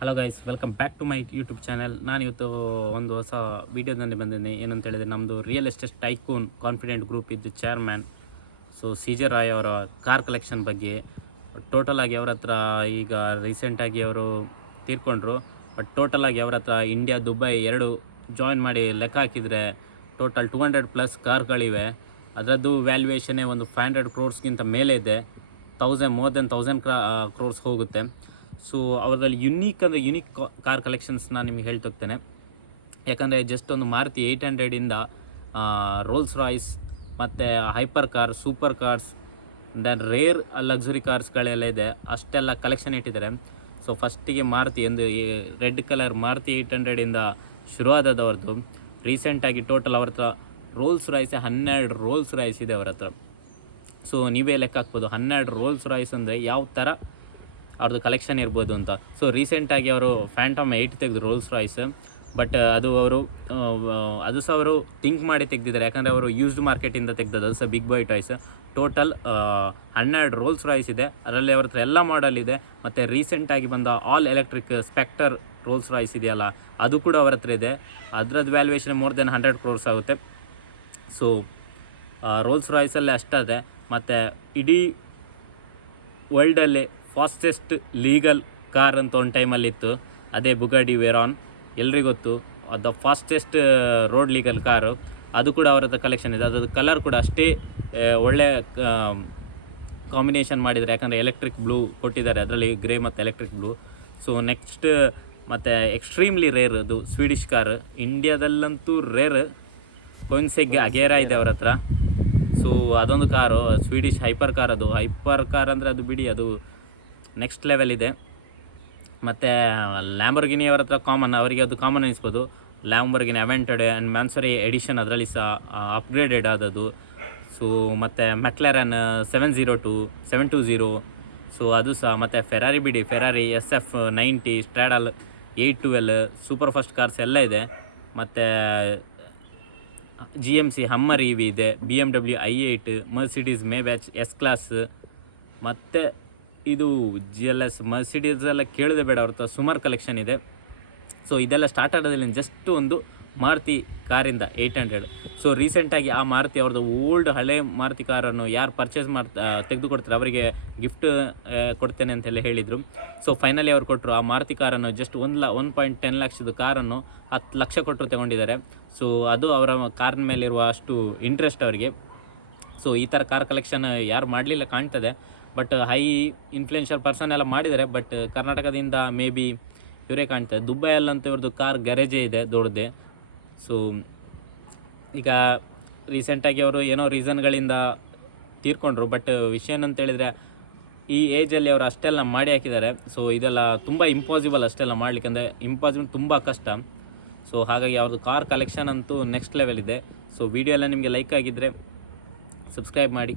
Hello guys, welcome back to my YouTube channel. ನಾನಿವತ್ತು ಒಂದು ಹೊಸ ವೀಡಿಯೋದಲ್ಲಿ ಬಂದಿದ್ದೀನಿ. ಏನಂತ ಹೇಳಿದರೆ, ನಮ್ಮದು real estate tycoon Confident Group ಇದ್ದು ಚೇರ್ಮ್ಯಾನ್ ಸಿ ಜೆ ರಾಯ್ ಅವರ ಕಾರ್ ಕಲೆಕ್ಷನ್ ಬಗ್ಗೆ. ಟೋಟಲಾಗಿ ಅವ್ರ ಹತ್ರ ಈಗ ರೀಸೆಂಟಾಗಿ ಅವರು ತೀರ್ಕೊಂಡ್ರು. ಬಟ್ ಟೋಟಲಾಗಿ ಅವ್ರ ಹತ್ರ ಇಂಡಿಯಾ, ದುಬೈ ಎರಡು ಜಾಯಿನ್ ಮಾಡಿ ಲೆಕ್ಕ ಹಾಕಿದರೆ ಟೋಟಲ್ 200+ ಕಾರ್ಗಳಿವೆ. ಅದರದ್ದು ವ್ಯಾಲ್ಯೂಯೇಷನ್ನೇ ಒಂದು 500 crores ಮೇಲೆ ಇದೆ. ಮೋರ್ ದೆನ್ 1000 crores ಹೋಗುತ್ತೆ. ಸೊ ಅವರಲ್ಲಿ ಯುನೀಕ್ ಕಾರ್ ಕಲೆಕ್ಷನ್ಸ್ನ ನಿಮಗೆ ಹೇಳ್ತೋಗ್ತೇನೆ. ಯಾಕಂದರೆ ಜಸ್ಟ್ ಒಂದು ಮಾರುತಿ 800ಇಂದ ರೋಲ್ಸ್ ರಾಯ್ಸ್ ಮತ್ತು hyper car, super cars, then rare luxury ಕಾರ್ಸ್ಗಳೆಲ್ಲ ಇದೆ. ಅಷ್ಟೆಲ್ಲ ಕಲೆಕ್ಷನ್ ಇಟ್ಟಿದ್ದಾರೆ. ಸೊ ಫಸ್ಟಿಗೆ ಮಾರುತಿ ಒಂದು ರೆಡ್ ಕಲರ್ ಮಾರುತಿ 800ಇಂದ ಶುರುವಾದವ್ರದ್ದು. ರೀಸೆಂಟಾಗಿ ಟೋಟಲ್ ಅವ್ರ ಹತ್ರ ರೋಲ್ಸ್ ರಾಯ್ಸ್ 12 ರೋಲ್ಸ್ ರಾಯ್ಸ್ ಇದೆ ಅವ್ರ ಹತ್ರ. ಸೊ ನೀವೇ ಲೆಕ್ಕ ಹಾಕ್ಬೋದು 12 ರೋಲ್ಸ್ ರಾಯ್ಸ್ ಅಂದರೆ ಯಾವ ಥರ ಅವ್ರದ್ದು ಕಲೆಕ್ಷನ್ ಇರ್ಬೋದು ಅಂತ. ಸೊ ರೀಸೆಂಟಾಗಿ ಅವರು ಫ್ಯಾಂಟಮ್ 8 ತೆಗೆದು ರೋಲ್ಸ್ ರಾಯ್ಸ್. ಬಟ್ ಅದು ಸಹ ಅವರು ಥಿಂಕ್ ಮಾಡಿ ತೆಗೆದಿದ್ದಾರೆ. ಯಾಕಂದರೆ ಅವರು ಯೂಸ್ಡ್ ಮಾರ್ಕೆಟಿಂದ ತೆಗೆದದ್ದು. ಅದು ಸಹ ಬಿಗ್ ಬಾಯ್ ಟಾಯ್ಸ್. ಟೋಟಲ್ 12 ರೋಲ್ಸ್ ರಾಯ್ಸ್ ಇದೆ. ಅದರಲ್ಲಿ ಅವ್ರ ಹತ್ರ ಎಲ್ಲ ಮಾಡಲ್ ಇದೆ. ಮತ್ತು ರೀಸೆಂಟಾಗಿ ಬಂದ all electric Spectre Rolls Royce ಇದೆಯಲ್ಲ, ಅದು ಕೂಡ ಅವ್ರ ಹತ್ರ ಇದೆ. ಅದರದ್ದು ವ್ಯಾಲ್ಯೂಯೇಷನ್ ಮೋರ್ ದೆನ್ 100 crores ಆಗುತ್ತೆ. ಸೊ ರೋಲ್ಸ್ ರಾಯ್ಸಲ್ಲೇ ಅಷ್ಟಾದೆ. ಮತ್ತು ಇಡೀ ವರ್ಲ್ಡಲ್ಲಿ ಫಾಸ್ಟೆಸ್ಟ್ ಲೀಗಲ್ ಕಾರ್ ಅಂತ ಒಂದು ಟೈಮಲ್ಲಿತ್ತು, ಅದೇ ಬುಗಾಡಿ ವೆರಾನ್. ಎಲ್ರಿಗೂ ಗೊತ್ತು, ಅದು ಫಾಸ್ಟೆಸ್ಟ್ ರೋಡ್ ಲೀಗಲ್ ಕಾರು. ಅದು ಕೂಡ ಅವ್ರ ಹತ್ರ ಕಲೆಕ್ಷನ್ ಇದೆ. ಅದ್ರದ್ದು ಕಲರ್ ಕೂಡ ಅಷ್ಟೇ ಒಳ್ಳೆ ಕಾಂಬಿನೇಷನ್ ಮಾಡಿದ್ದಾರೆ. ಯಾಕಂದರೆ ಎಲೆಕ್ಟ್ರಿಕ್ ಬ್ಲೂ ಕೊಟ್ಟಿದ್ದಾರೆ ಅದರಲ್ಲಿ, ಗ್ರೇ ಮತ್ತು ಎಲೆಕ್ಟ್ರಿಕ್ ಬ್ಲೂ. ಸೊ ನೆಕ್ಸ್ಟ್ ಮತ್ತು ಎಕ್ಸ್ಟ್ರೀಮ್ಲಿ ರೇರ್ ಅದು ಸ್ವೀಡಿಷ್ ಕಾರ್. ಇಂಡಿಯಾದಲ್ಲಂತೂ ರೇರ್ ಕೊನ್ಸೆಗ್ ಅಗೇರಾ ಇದೆ ಅವ್ರ ಹತ್ರ. ಸೊ ಅದೊಂದು ಕಾರು ಸ್ವೀಡಿಷ್ ಹೈಪರ್ ಕಾರ್. ಅದು ಹೈಪರ್ ಕಾರ್ ಅಂದರೆ ಅದು ಬಿಡಿ, ಅದು ನೆಕ್ಸ್ಟ್ ಲೆವೆಲ್ ಇದೆ. ಮತ್ತು ಲ್ಯಾಂಬರ್ಗಿನಿ ಅವ್ರ ಹತ್ರ ಕಾಮನ್, ಅವರಿಗೆ ಅದು ಕಾಮನ್ ಅನಿಸ್ಬೋದು. ಲ್ಯಾಂಬರ್ಗಿನಿ ಅವೆಂಟೆಡ್ ಆ್ಯಂಡ್ ಮ್ಯಾನ್ಸರಿ ಎಡಿಷನ್ ಅದರಲ್ಲಿ ಸಹ ಅಪ್ಗ್ರೇಡೆಡ್ ಆದದ್ದು. ಸೊ ಮತ್ತು ಮೆಕ್ಲಾರನ್ 702, 720. ಸೊ ಅದು ಸಹ. ಮತ್ತು ಫೆರಾರಿ ಬಿಡಿ, Ferrari SF 90, Stradale 812, super fast cars ಎಲ್ಲ ಇದೆ. ಮತ್ತು GMC ಹಮ್ಮರ್ EV ಇದೆ, BMW i8, Mercedes Maybach S class, ಮತ್ತು ಇದು GLS ಮರ್ಸಿಡೀಸೆಲ್ಲ ಕೇಳೋದೇ ಬೇಡ. ಅವ್ರ ಹತ್ರ ಸುಮಾರು ಕಲೆಕ್ಷನ್ ಇದೆ. ಸೊ ಇದೆಲ್ಲ ಸ್ಟಾರ್ಟ್ ಆಗೋದ್ರಲ್ಲಿ ಜಸ್ಟ್ ಒಂದು ಮಾರುತಿ ಕಾರಿಂದ 800. ಸೊ ರೀಸೆಂಟಾಗಿ ಆ ಮಾರುತಿ ಅವ್ರದ್ದು ಓಲ್ಡ್ ಹಳೆ ಮಾರುತಿ ಕಾರನ್ನು ಯಾರು ಪರ್ಚೇಸ್ ತೆಗೆದುಕೊಡ್ತಾರೆ ಅವರಿಗೆ ಗಿಫ್ಟ್ ಕೊಡ್ತೇನೆ ಅಂತೆಲ್ಲ ಹೇಳಿದರು. ಸೊ ಫೈನಲಿ ಅವ್ರು ಕೊಟ್ಟರು. ಆ ಮಾರುತಿ ಕಾರನ್ನು ಜಸ್ಟ್ 1.10 ಲಕ್ಷದ ಕಾರನ್ನು 10 ಲಕ್ಷ ಕೊಟ್ಟರು ತಗೊಂಡಿದ್ದಾರೆ. ಸೊ ಅದು ಅವರ ಕಾರ್ನ ಮೇಲಿರುವ ಅಷ್ಟು ಇಂಟ್ರೆಸ್ಟ್ ಅವರಿಗೆ. ಸೊ ಈ ಥರ ಕಾರ್ ಕಲೆಕ್ಷನ್ ಯಾರು ಮಾಡಲಿಲ್ಲ ಕಾಣ್ತದೆ. ಬಟ್ ಹೈ ಇನ್ಫ್ಲುಯೆನ್ಷಿಯಲ್ ಪರ್ಸನ್ ಎಲ್ಲ ಮಾಡಿದ್ದಾರೆ. ಬಟ್ ಕರ್ನಾಟಕದಿಂದ ಮೇ ಬಿ ಇವರೇ ಕಾಣ್ತದೆ. ದುಬೈಯಲ್ಲಂತೂ ಇವ್ರದ್ದು ಕಾರ್ ಗ್ಯಾರೇಜೇ ಇದೆ ದೊಡ್ಡದೇ. ಸೊ ಈಗ ರೀಸೆಂಟಾಗಿ ಅವರು ಏನೋ ರೀಸನ್ಗಳಿಂದ ತೀರ್ಕೊಂಡ್ರು. ಬಟ್ ವಿಷಯ ಏನಂತ ಹೇಳಿದರೆ, ಈ ಏಜಲ್ಲಿ ಅವರು ಅಷ್ಟೆಲ್ಲ ಮಾಡಿ ಹಾಕಿದ್ದಾರೆ. ಸೊ ಇದೆಲ್ಲ ತುಂಬ ಇಂಪಾಸಿಬಲ್ ಅಷ್ಟೆಲ್ಲ ಮಾಡಲಿಕ್ಕೆ, ಅಂದರೆ ಇಂಪಾಸಿಬಲ್ ತುಂಬ ಕಷ್ಟ. ಸೊ ಹಾಗಾಗಿ ಅವ್ರದ್ದು ಕಾರ್ ಕಲೆಕ್ಷನ್ ಅಂತೂ ನೆಕ್ಸ್ಟ್ ಲೆವೆಲ್ ಇದೆ. ಸೊ ವಿಡಿಯೋ ಎಲ್ಲ ನಿಮಗೆ ಲೈಕ್ ಆಗಿದ್ದರೆ ಸಬ್ಸ್ಕ್ರೈಬ್ ಮಾಡಿ.